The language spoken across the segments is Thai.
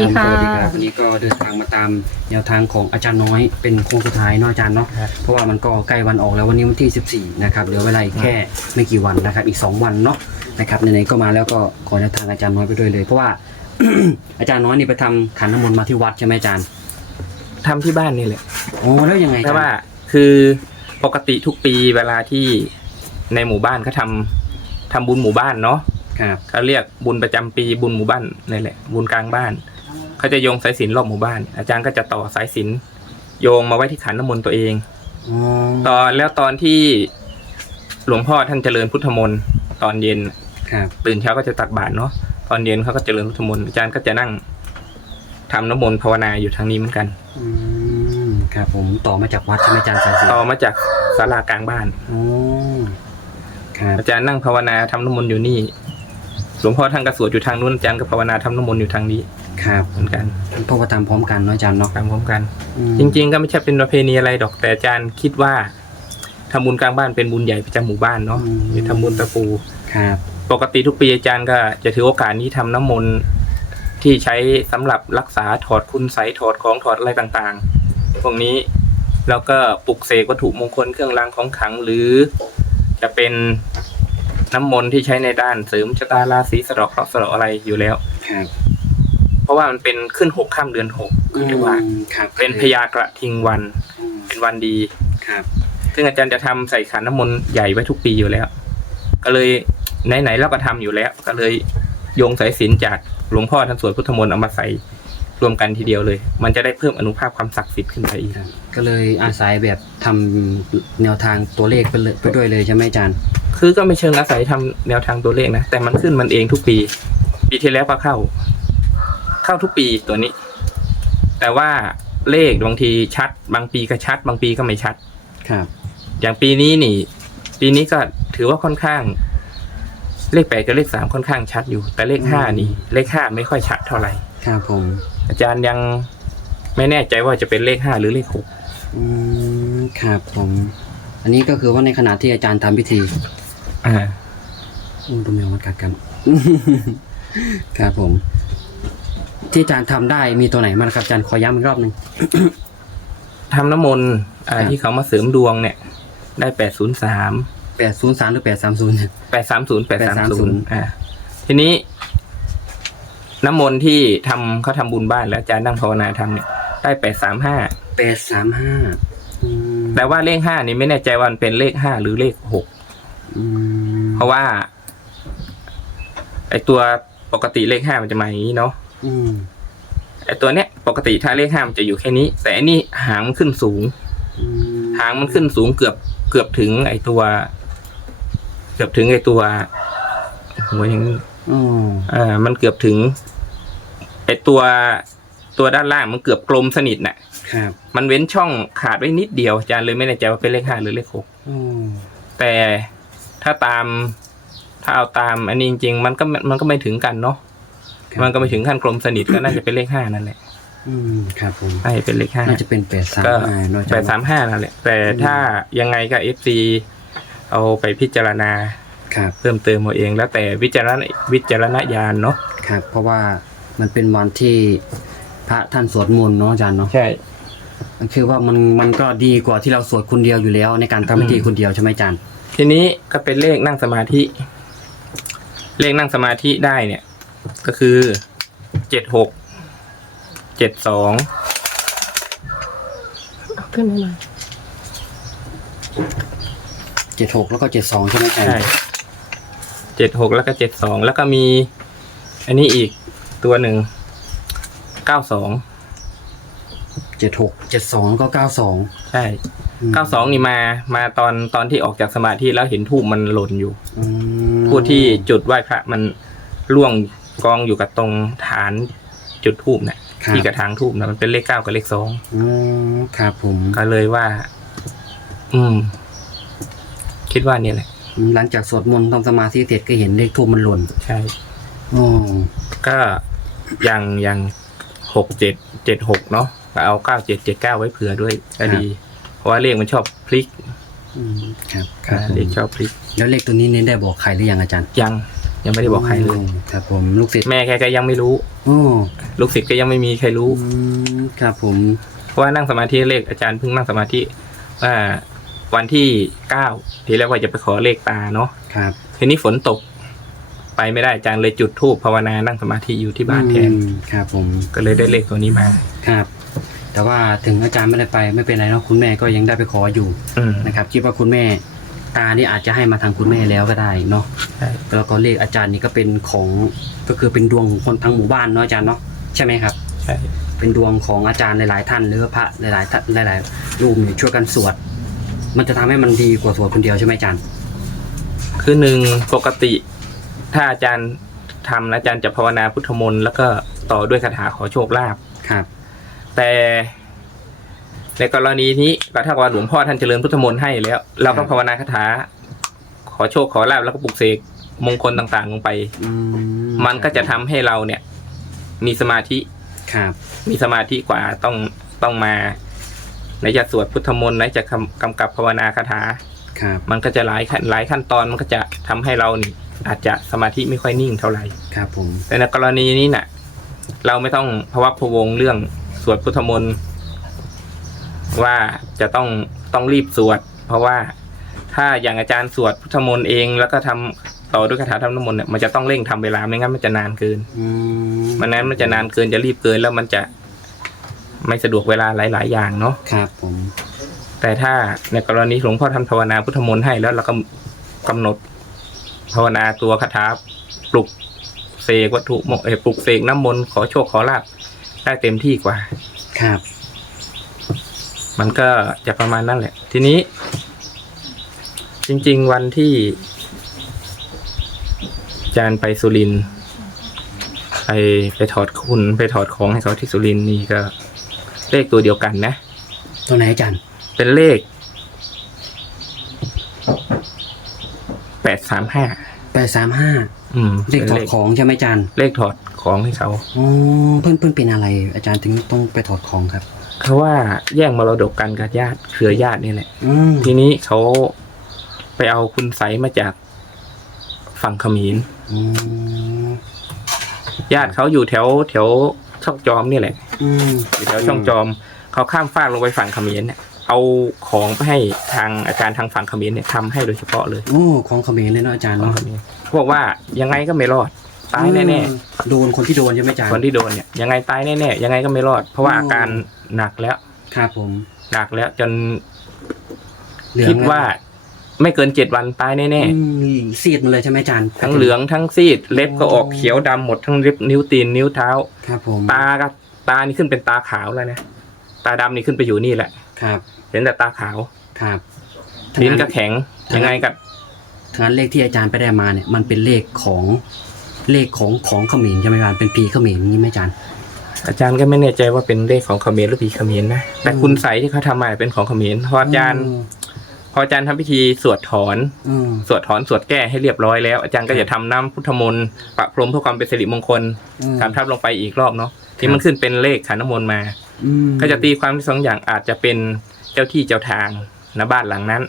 ดีค่ะ สวัสดีครับวันนี้ก็เดินทางมาตามแนวทางของอาจารย์น้อยเป็นโค้งสุดท้ายเนาะอาจารย์เนาะครับเพราะว่ามันก็ใกล้วันออกแล้ววันนี้วันที่ 14 นะครับเหลือเวลาอีกแค่ไม่กี่วันนะครับ อีก 2 วันเนาะนะครับไหนๆก็มาแล้วก็ขอแนวทางอาจารย์น้อยไปด้วยเลย เพราะว่า อาจารย์น้อยนี่ไปทำขันน้ำมนต์มาที่วัดใช่ไหมอาจารย์ทำที่บ้านนี่แหละโอ้แล้วยังไงแต่ว่าคือปกติทุกปีเวลาที่ในหมู่บ้านเขาทำทำบุญหมู่บ้านเนาะครับเขาเรียกบุญประจำปีบุญหมู่บ้านนี่แหละ บุญกลางบ้าน เขาจะโยงสายสิญจนรอบหมู่บ้าน อาจารย์ก็จะต่อสายสิญจนโยงมาไว้ที่ขันน้ำมนต์ตัวเอง อ๋อตอนแล้วตอนที่หลวงพ่อท่านเจริญพุทธมนต์ตอนเย็น ครับ ตื่นเช้าก็จะตักบาตรเนาะตอนเย็นเขาก็เจริญพุทธมนต์อาจารย์ก็จะนั่งทำน้ำมนต์ภาวนาอยู่ทางนี้เหมือนกัน อืมครับผมต่อมาจากวัดใช่ไหมอาจารย์สายสิญจต่อน์มาจากศาลากลางบ้านโอ้ครับอาจารย์นั่งภาวนาทำน้ำมนต์อยู่นี่ หลวงพ่อท่านก็สวดอยู่ทางนู้นอาจารย์ก็ภาวนาทำน้ำมนต์อยู่ทางนี้ ครับเหมือนกันเพราะว่าทำพร้อมกันเนาะอาจารย์เนาะตามพร้อมกัน อืมจริง ๆ ก็ไม่ใช่เป็นประเพณีอะไรดอกแต่อาจารย์คิดว่าทำบุญกลางบ้านเป็นบุญใหญ่ประจำหมู่บ้านเนาะหรือทำบุญตะปู ครับ ปกติทุกปีอาจารย์ก็จะถือโอกาสนี้ทำน้ำมนต์ที่ใช้สำหรับรักษาถอดคุณใสยถอดของถอดอะไรต่างๆ พวกนี้แล้วก็ปลุกเสกวัตถุมงคลเครื่องรางของขลังหรือจะเป็นน้ำมนต์ที่ใช้ในด้านเสริมชะตาราศีสะเดอกเคราะห์สะเดอกอะไรอยู่แล้ว ครับ เพราะว่ามันเป็นขึ้นหกข้ามเดือนหกคือเรียกว่าอืมครับเป็นพยากระทิงวันอืมเป็นวันดีครับ ซึ่งอาจารย์จะทำใส่ขันน้ำมนต์ใหญ่ไว้ทุกปีอยู่แล้ว ก็เลยไหนๆเราก็ทำอยู่แล้ว ก็เลยโยงสายสิญจนจากหลวงพ่อท่านสวดพุทธมนต์เอามาใส่รวมกันทีเดียวเลย มันจะได้เพิ่มอนุภาพความศักดิ์สิทธิ์ขึ้นไปอีกครับก็เลยอาศัยแบบทำแนวทางตัวเลขไปเลยไปด้วยเลยใช่ไหมอาจารย์ คือก็ไม่เชิงอาศัยทำแนวทางตัวเลขนะ แต่มันขึ้นมันเองทุกปี ปีที่แล้วก็เข้า เข้าทุกปีตัวนี้ แต่ว่าเลขบางทีชัด บางปีก็ชัด บางปีก็ไม่ชัด ครับ อย่างปีนี้นี่ ปีนี้ก็ถือว่าค่อนข้าง เลขแปดกับเลขสามค่อนข้างชัดอยู่ แต่เลขห้านี่ เลขห้าไม่ค่อยชัดเท่าไหร่ ครับผม อาจารย์ยังไม่แน่ใจว่าจะเป็นเลขห้าหรือเลขหกอืมครับผม อันนี้ก็คือว่าในขณะที่อาจารย์ทำพิธีอ่าอู้ดูแมวมันกัดกัน ครับผม ที่อาจารย์ทำได้มีตัวไหนบ้างครับอาจารย์ขอย้ำอีกรอบหนึ่ง ทำน้ำมนต์อ่าครับ ที่เขามาเสริมดวงเนี่ย ได้แปดศูนย์สามแปดศูนย์สามหรือแปดสามศูนย์ แปดสามศูนย์แปดสามศูนย์830 อ่าทีนี้ น้ำมนต์ที่ทำเขาทำบุญบ้านแล้วอาจารย์นั่งภาวนาทำเนี่ยได้แปดสามห้าแปดสามห้าอืมแต่ว่าเลขห้านี่ไม่แน่ใจว่ามันเป็นเลขห้าหรือเลขหกอืมเพราะว่า ไอตัวปกติเลขห้ามันจะมาอย่างนี้เนาะ อืมไอตัวเนี้ยปกติถ้าเลขห้ามันจะอยู่แค่นี้ แต่อันนี้หางมันขึ้นสูง อืมหางมันขึ้นสูงเกือบเกือบถึงไอตัว เกือบถึงไอตัวหัวอย่างนี้อ๋ออ่ามันเกือบถึง ไอตัวตัวด้านล่างมันเกือบกลมสนิทน่ะ ครับมันเว้นช่องขาดไว้นิดเดียวอาจารย์เลยไม่แน่ใจว่าเป็นเลขห้าหรือเลขหก อ๋อแต่ถ้าตามถ้าเอาตามอันนี้จริง ๆ มันก็มันก็ไม่ถึงกันเนาะครับ มันก็ไม่ถึงขั้นกลมสนิทก็น่าจะเป็นเลขห้านั่นแหละอืมครับผมน่าจะเป็นเลขห้าน่าจะเป็นแปดสามก็ห้าเนอะอาแปจารดย์สามห้านั่นแหละ แต่ถ้ายังไงก็เอฟซีเอาไปพิจารณาครับเพิ่มเติมเอาเองแล้วแต่วิจารณวิจารณญาณเนาะครับ เพราะว่ามันเป็นวันที่พระท่านสวดมนต์เนาะอาจารย์เนาะใช่มันคือว่ามันมันก็ดีกว่าที่เราสวดคนเดียวอยู่แล้ว ในการทำพิธีคนเดียวใช่ไหมอาจารย์ ทีนี้ก็เป็นเลขนั่งสมาธิ เลขนั่งสมาธิได้เนี่ย ก็คือเจ็ดหกเจ็ดสองขึ้นมาหน่อยเจ็ดหกแล้วก็เจ็ดสองใช่ไหมอาจารย์ใช่เจ็ดหกแล้วก็เจ็ดสองแล้วก็มี อันนี้อีกตัวหนึ่งเก้าสองเจ็ดหกเจ็ดสองแล้วก็เก้าสองใช่เก้าสองนี่มามาตอนตอนที่ออกจากสมาธิแล้วเห็นทูบมันหล่นอยู่ ผู้ที่จุดไหว้พระมันล่วง กองอยู่กับตรงฐานจุดทูบเนี่ยครับ ที่กระถางทูบนะมันเป็นเลขเก้ากับเลขสองอืมครับผมก็เลยว่า อืม คิดว่านี่แหละ หลังจากสวดมนต์ทำสมาธิเสร็จก็เห็นเลขทูบมันหล่นใช่ อ๋อก็อย่างอย่างหกเจ็ดเจ็ดหกเนาะก็เอาเก้าเจ็ดเจ็ดเก้าไว้เผื่อด้วยก็ดี เพราะว่าเลขมันชอบพลิกอืมครับครับอ่าผมเลขชอบพลิกแล้วเลขตัวนี้เน้นได้บอกใครหรือยังอาจารย์ ยัง ยังไม่ได้บอกใครเลย ครับผมลูกศิษย์แม่แกก็ยังไม่รู้โอ้ลูกศิษย์ก็ยังไม่มีใครรู้อืมครับผมเพราะว่านั่งสมาธิเลขอาจารย์เพิ่งนั่งสมาธิว่าวันที่เก้าทีแรกว่าจะไปขอเลขตาเนาะครับทีนี้ฝนตก ไปไม่ได้อาจารย์เลยจุดธูปภาวนานั่งสมาธิอยู่ที่บ้านแทนอืมครับผมก็เลยได้เลขตัวนี้มา ครับ แต่ว่าถึงอาจารย์ไม่ได้ไปไม่เป็นไรเนาะคุณแม่ก็ยังได้ไปขออยู่อืมนะครับคิดว่าคุณแม่ ตานี่อาจจะให้มาทางคุณแม่แล้วก็ได้เนาะใช่แล้วก็เลขอาจารย์นี่ก็เป็นของก็คือเป็นดวงของคนทั้งหมู่บ้านเนาะอาจารย์เนาะใช่ไหมครับ ใช่เป็นดวงของอาจารย์หลาย ๆ ท่านหรือว่าพระหลายๆท่านหลายๆรูปเนี่ยช่วยกันสวด มันจะทำให้มันดีกว่าสวดคนเดียวใช่ไหมอาจารย์คือหนึ่งปกติ ถ้าอาจารย์ทำนะอาจารย์จะภาวนาพุทธมนต์แล้วก็ต่อด้วยคาถาขอโชคลาภ ครับ แต่ ในกรณีนี้ก็ถ้าว่าหลวงพ่อท่านเจริญพุทธมนต์ให้แล้ว เราก็ภาวนาคาถา ขอโชคขอลาภแล้วก็ปลุกเสกมงคลต่างๆ ลงไปอืมันก็จะทำให้เราเนี่ย มีสมาธิครับ มีสมาธิกว่าต้องต้องมาไหนจะสวดพุทธมนต์ไหนจะกำกำกับภาวนาคาถาครับมันก็จะหลายขั้นหลายขั้นตอนมันก็จะทำให้เรานี่อาจจะสมาธิไม่ค่อยนิ่งเท่าไหร่ครับผมแต่ในกรณีนี้น่ะ เราไม่ต้องพะวักพะวงเรื่องสวดพุทธมนต์ ว่าจะต้องต้องรีบสวด เพราะว่าถ้าอย่างอาจารย์สวดพุทธมนต์เอง แล้วก็ทำต่อด้วยคาถาทำน้ำมนต์เนี่ยมันจะต้องเร่งทำเวลาไม่งั้นมันจะนานเกินอืมมันนั้นมันจะนานเกินจะรีบเกินแล้วมันจะไม่สะดวกเวลาหลาย ๆ อย่างเนาะครับผม แต่ถ้าในกรณีหลวงพ่อท่านภาวนาพุทธมนต์ให้แล้วเราก็กำหนดภาวนาตัวคาถาปลุกเสกวัตถุมงเออปลุกเสกน้ำมนต์ขอโชคขอลาบได้เต็มที่กว่า ครับ มันก็จะประมาณนั้นแหละ ทีนี้ จริง ๆ วันที่อาจารย์ไปสุรินทร์ไปไปถอดคุณไปถอดของให้เขาที่สุรินทร์นี่ก็เลขตัวเดียวกันนะ ตัวไหนอาจารย์เป็นเลขแปดสามห้าแปดสามห้าอืมเลขถอดของใช่ไหมอาจารย์ เลขถอดของให้เขาอ๋อเพื่อนเพื่อนเป็นอะไร อาจารย์ถึงต้องไปถอดของครับ เขาว่าแย่งมรดกกันกับญาติเครือญาตินี่แหละ อืมทีนี้เขาไปเอาคุณใสยมาจากฝั่งเขมรอืมญาติเขาอยู่แถวแถวช่องจอมนี่แหละ อืมอยู่แถวช่องจอมเขาข้ามฟากลงไปฝั่งเขมรเนี่ยเอาของไปให้ทางอาจารย์ทางฝั่งเขมรเนี่ยทำให้โดยเฉพาะเลย โอ้ของเขมรเลยเนาะอาจารย์เนาะเขาบอกว่ายังไงก็ไม่รอด ตายแน่อืมโดนคนที่โดนใช่ไหมอาจารๆ ย์คนที่โดนเนี่ยยังไงตายแน่ๆยังไงก็ไม่รอด เพราะว่าอืมอาการหนักแล้ว ครับผมหนักแล้วจนเหลืองคิดว่าไม่เกินเจ็ดวันตายแน่อืมซีดมาเลยใช่ไหมอาจารย์ๆทั้งเหลืองทั้งซีด เล็บก็ออกเขียวดำหมดทั้งเล็บนิ้วตีนนิ้วเท้า ครับผมตาก็ตานี่ขึ้นเป็นตาขาวแล้วนะตาดำนี่ขึ้นไปอยู่นี่แหละ ครับเห็นแต่ตาขาวครับลิ้นก็แข็งทั้งนั้นยังไงกับ ทั้งนั้นเลขที่อาจารย์ไปได้มาเนี่ย มันเป็นเลขของ เลขของของเขมรใช่ไหมอาจารย์เป็นปีเขมรนี่ไหมอาจารย์ อาจารย์ก็ไม่แน่ใจว่าเป็นเลขของเขมรหรือผีเขมรนะ แต่อืมคุณใสยที่เขาทำมาเป็นของเขมรพออาจารย์ พออาจารย์ทำพิธีสวดถอน อืม สวดถอนสวดแก้ให้เรียบร้อยแล้ว อาจารย์ก็จะทำน้ำพุทธมนต์ประพรมเพื่อความเป็นสิริมงคลอืม ทำทับลงไปอีกรอบเนาะที่มันขึ้นเป็นเลขขันน้ำมนต์มา อืมก็จะตีความที่สองอย่างอาจจะเป็นเจ้าที่เจ้าทางณบ้านหลังนั้น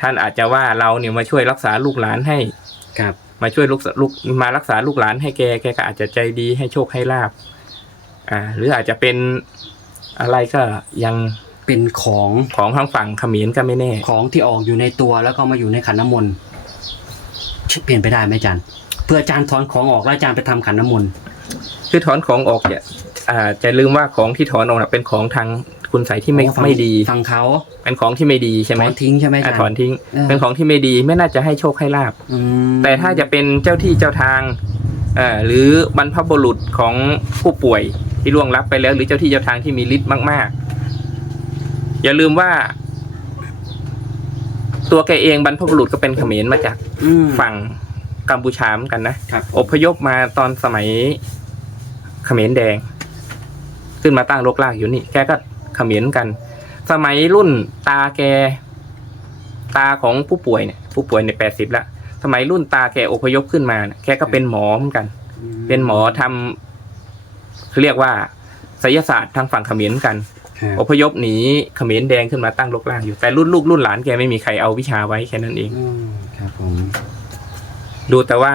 ท่านอาจจะว่าเราเนี่ยมาช่วยรักษาลูกหลานให้ ครับ มาช่วยลูกลูกมารักษาลูกหลานให้แกแกก็อาจจะใจดีให้โชคให้ลาบอ่าหรืออาจจะเป็นอะไรก็ยังเป็นของของทางฝั่งเขมรก็ไม่แน่ ของที่ออกอยู่ในตัวแล้วก็มาอยู่ในขันน้ำมนต์เปลี่ยนไปได้ไหมอาจารย์ เพื่ออาจารย์ถอนของออกแล้วอาจารย์ไปทำขันน้ำมนต์คือถอนของออกเนี่ย อ่าจะลืมว่าของที่ถอนออกน่ะเป็นของทางคุณใสยที่ไม่อ๋อฟังไม่ดีฟังเขาเป็นของที่ไม่ดีใช่ไหมถอนทิ้งใช่ไหมอาอะจารย์ ถอนทิ้ง เออ เป็นของที่ไม่ดีไม่น่าจะให้โชคให้ลาบ อืมแต่ถ้าจะเป็นเจ้าที่เจ้าทางเอ่อหรือบรรพบุรุษของผู้ป่วยที่ล่วงลับไปแล้ว หรือเจ้าที่เจ้าทางที่มีฤทธิ์มาก ๆ อย่าลืมว่า ตัวแกเองบรรพบุรุษก็เป็นเขมรมาจากอืมฝั่งกัมพูชาเหมือนกันนะครับ อพยพมาตอนสมัยเขมรแดง ขึ้นมาตั้งรกรากอยู่นี่ แกก็เขมรกัน สมัยรุ่นตาแก ตาของผู้ป่วยเนี่ย ผู้ป่วยในแปดสิบละสมัยรุ่นตาแกอพยพขึ้นมาเนี่ยแกก็เป็นหมอเหมือนกัน เป็นหมอทำเขาเรียกว่าศิลศาสตร์ทางฝั่งเขมรเหมือนกันครับอพยพหนีเขมรแดงขึ้นมาตั้งรกรากอยู่ แต่รุ่นลูกรุ่นหลานแกไม่มีใครเอาวิชาไว้แค่นั้นเองอืมครับผมดูแต่ว่า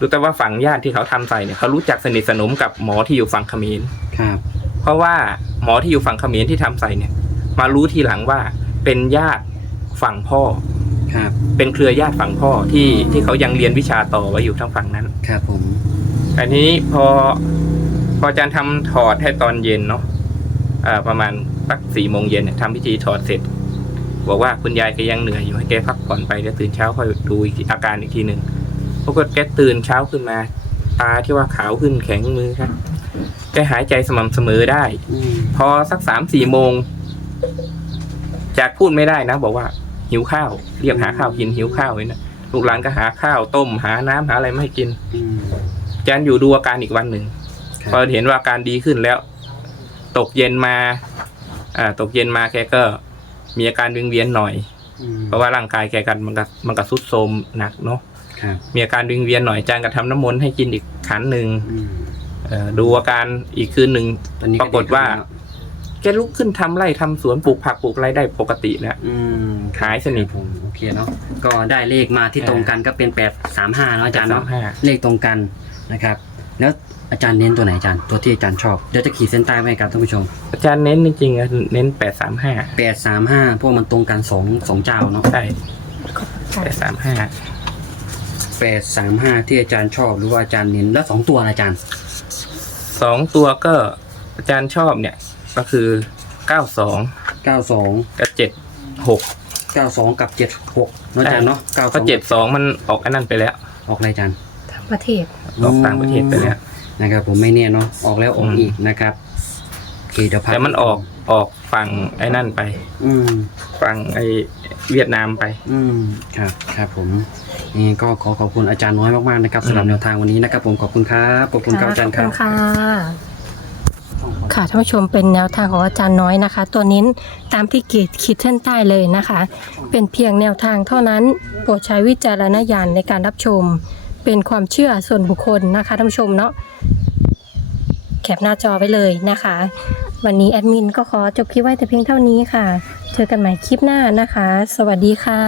รู้แต่ว่าฝั่งญาติที่เขาทำใส่เนี่ยเขารู้จักสนิทสนมกับหมอที่อยู่ฝั่งเขมรครับ เพราะว่าหมอที่อยู่ฝั่งเขมรที่ทำใส่เนี่ย มารู้ทีหลังว่าเป็นญาติฝั่งพ่อครับ เป็นเครือญาติฝั่งพ่อที่ที่เขายังเรียนวิชาต่อไว้อยู่ทางฝั่งนั้นครับผมอันนี้พอพออาจารย์ทำถอดให้ตอนเย็นเนาะอ่าประมาณสักสี่โมงเย็นเนี่ยทำพิธีถอดเสร็จ บอกว่าคุณยายแกยังเหนื่อยอยู่ให้แกพักผ่อนไปเดี๋ยวตื่นเช้าค่อยดูอีกทีอาการอีกทีหนึ่งปรากฏแกตื่นเช้าขึ้นมา ตาที่ว่าขาวขึ้นแข็งมือครับ แกหายใจสม่ำเสมอได้ อืมพอสักสามสี่โมง จากพูดไม่ได้นะ บอกว่า หิวข้าว เรียกหาข้าวกินหิวข้าวเลยนะลูกหลานก็หาข้าวต้มหาน้ำหาอะไรมาให้กินอืม อาจารย์อยู่ดูอาการอีกวันหนึ่งครับ พอเห็นว่าอาการดีขึ้นแล้ว ตกเย็นมา อ่า ตกเย็นมาแกก็ มีอาการวิงเวียนหน่อย อืมเพราะว่าร่างกายแกกันมันก็มันก็ทรุดโทรมหนักเนาะครับมีอาการวิงเวียนหน่อยอาจารย์ก็ทำน้ำมนต์ให้กินอีกขันหนึ่งอืม เอ่อดูอาการอีกคืนหนึ่งตอนนี้ปรากฏว่าแกลุกขึ้นทำไร่ทำสวนปลูกผักปลูกอะไรได้ปกติแล้วอืมหายสนิทผมโอเคเนาะก็ได้เลขมาที่ตรงกันก็เป็นแปดสามห้าเนาะอาจารย์เนาะ835 เลขตรงกันนะครับ แล้วอาจารย์เน้นตัวไหนอาจารย์ ตัวที่อาจารย์ชอบ เดี๋ยวจะขีดเส้นใต้ไว้ให้กับท่านผู้ชม อาจารย์เน้นจริงๆอะเน้นแปดสามห้าแปดสามห้าพวกมันตรงกันสองสองเจ้าเนาะใช่แปดสามห้าแปดสามห้าที่อาจารย์ชอบหรือว่าอาจารย์เน้น แล้วสองตัวนะอาจารย์ สองตัวก็อาจารย์ชอบเนี่ยก็คือเก้าสองเก้าสองกับเจ็ดหกเก้าสองกับเจ็ดหกเนาะอาจารย์เนาะเก้าสก็องเจ็ดสองมันออกอันนั้นไปแล้ว ออกอะไรอาจารย์ ทั้งประเทศ ออกต่างประเทศไปแล้ว นะครับผมไม่แน่เนาะออกแล้วออกอืม อีกนะครับ โอเคเดี๋ยวพักแต่มันออกออกฝั่งไอ้นั่นไป อืม ฝั่งไอ้เวียดนามไป อืม ครับ ครับผม นี่ก็ขอขอบคุณอาจารย์น้อยมากๆนะครับสำหรับอืมแนวทางวันนี้นะครับ ผมขอบคุณครับ ขอบคุณครับอาจารย์คขรัอบณค่ะ ค่ะท่านผู้ชมเป็นแนวทางของอาจารย์น้อยนะคะ ตัวนี้ตามที่ขีดขีดเส้นใต้เลยนะคะ เป็นเพียงแนวทางเท่านั้น โปรดใช้วิจารณญาณในการรับชม เป็นความเชื่อส่วนบุคคลนะคะท่านผู้ชมเนาะ แคปหน้าจอไว้เลยนะคะ วันนี้แอดมินก็ขอจบคลิปไว้แต่เพียงเท่านี้ค่ะ เจอกันใหม่คลิปหน้านะคะ สวัสดีค่ะ